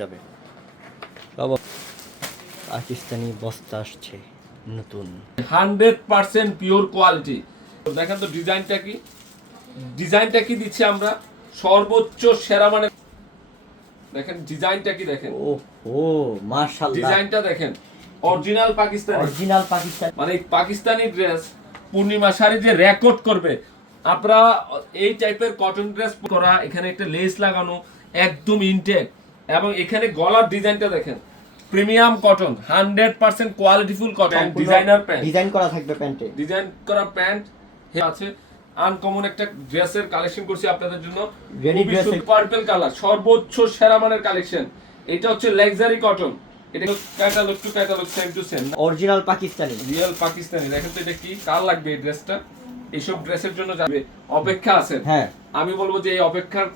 যাবে। বাবা পাকিস্তানি বস্তা আসছে নতুন। Hundred percent pure quality. দেখেন তো ডিজাইনটা কি? ডিজাইনটা কি দিচ্ছি আমরা? সর্বোচ্চ সেরা মানে দেখেন ডিজাইনটা কি দেখেন? ও ও মাশাআল্লাহ। ডিজাইনটা দেখেন। অরিজিনাল পাকিস্তানি। অরিজিনাল পাকিস্তান। মানে এই পাকিস্তানি ড্রেস পূর্ণিমা শাড়ি যে রেকর্ড করবে আপনারা এই টাইপের কটন ড্রেস করা এখানে একটা লেস লাগানো একদম ইনটেক এবং এখানে গলার ডিজাইনটা দেখেন। Premium cotton hundred percent qualityful cotton designer pant. Design করা থাকবে প্যান্টে। ডিজাইন করা প্যান্ট আছে আনকমন একটা ড্রেসের কালেকশন করছি আপনাদের জন্য। পার্পল কালার সর্বোচ্চ সেরা মানের কালেকশন এটা হচ্ছে লাক্সারি কটন এটা catalogue to catalogue same to same original Pakistani real Pakistani দেখেন তো এটা কি কার লাগবে এই ড্রেসটা এইসব ড্রেসের জন্য যাবে অপেক্ষা আছে। হ্যাঁ। আমি বলব যে এই অপেক্ষার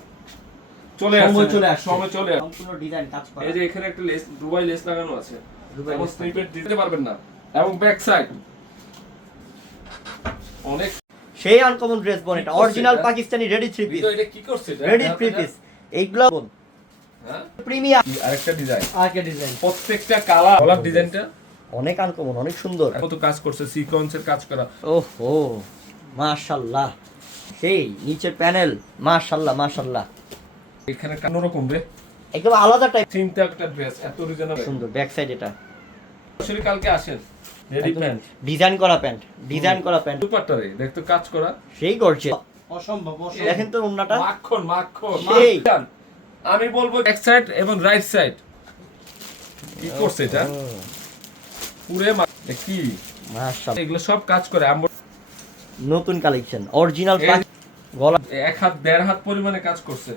চলে আসছে চলে আসছে। সময় চলে। সম্পূর্ণ ডিজাইন কাজ করা। এই যে এখানে একটা লেস দুবাই লেস লাগানো আছে। দুবাই lace স্নিপেট দিতে পারবেন না। এবং ব্যাক সাইড অনেক সেই আনকমন ড্রেস বোন এটা। Original Pakistani ready three piece এটা কি করছে? রেডি থ্রি পিস এইগুলা হ্যাঁ? প্রিমিয়াম আরেকটা ডিজাইন আগে ডিজাইন প্রত্যেকটা কালার কলার ডিজাইনটা অনেক আনকমন অনেক সুন্দর। কত কাজ করছে সিকোয়েন্সের কাজ করা। ওহো মাশাআল্লাহ সেই নিচের প্যানেল মাশাআল্লাহ মাশাআল্লাহ এখানে কোন রকম রে। একদম আলাদা টাইপ চিন্তা একটা ড্রেস এত রিজনেবল সুন্দর ব্যাক সাইড এটা। কালকে আসেন। রেডি প্যান্ট ডিজাইন করা প্যান্ট ডিজাইন করা প্যান্ট দুপাট্টা রে দেখতো কাজ করা। সেই করছে অসম্ভব দেখেন তো ওন্নাটা মাখন মাখন মাখন। আমি বলব এক সাইড এবং রাইট সাইড কি করছে এটা? পুরে কি? মাশাআল্লাহ এগুলো সব কাজ করে নতুন কালেকশন অরিজিনাল গলা এক হাত দেড় হাত পরিমাণে কাজ করছে।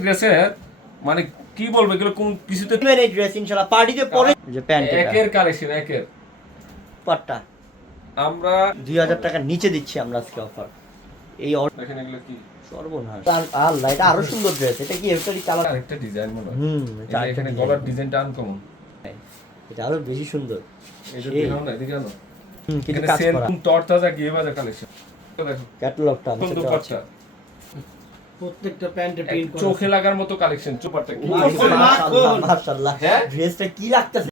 এটা মানে কি বলব এগুলো কোন কিছুতে এই ড্রেস ইনশাআল্লাহ পার্টিতে পরে যে প্যান্ট একের কালেকশন একের। পাটটা। আমরা 2000 টাকার নিচে দিচ্ছি আমরা আজকে অফার এই দেখেন এগুলো কি? সর্বনাশ। আর- আল্লাহ এটা আরও সুন্দর ড্রেস এটা কি এফটারি কালার আরেকটা ডিজাইন মনে হয়। হুম এখানে গলার ডিজাইনটা আনকমন এটা আরও বেশি সুন্দর। এই। যে। দেখো না এদিকে আনো। হুম, কিন্তু কাজ করা। তরতাজা গিয়ে বাজা কালেকশন দেখো। ক্যাটালগটা দুপাট্টা প্রত্যেকটা প্যান্টে প্রিন্ট করা চোখে লাগার মতো কালেকশন চোপারটা কি? মাশাআল্লাহ হ্যাঁ? ড্রেসটা কি লাগতেছে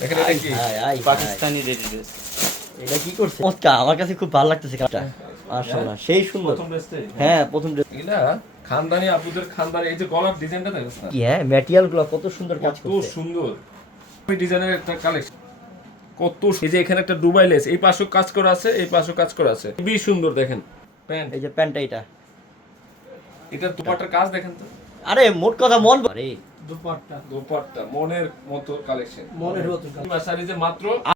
দেখেন এটা কি। Pakistani ready dress. এটা কি করছে? আমার কাছে খুব ভালো লাগতেছে মাশাআল্লাহ সেই সুন্দর। প্রথম ড্রেসটাই হ্যাঁ। প্রথম ড্রেস এগুলা খানদানি আপুদের খানদানি এই যে গলার ডিজাইনটা দেখছ না কি হ্যাঁ ম্যাটেরিয়ালগুলো কত সুন্দর কাজ কত সুন্দর। ওই ডিজাইনের একটা কালেকশন কত এই যে এখানে একটা দুবাই লেস এই পাশেও কাজ করা আছে এই পাশেও কাজ করা আছে। খুবই সুন্দর দেখেন। প্যান্ট। এই যে প্যান্টটা এটা এটা দুপাটার কাজ দেখেন তো। আরে মোট কথা মন আরে দুপাট্টা। দুপাট্টা মনের মতো কালেকশন মনের মতো কালেকশন মাত্র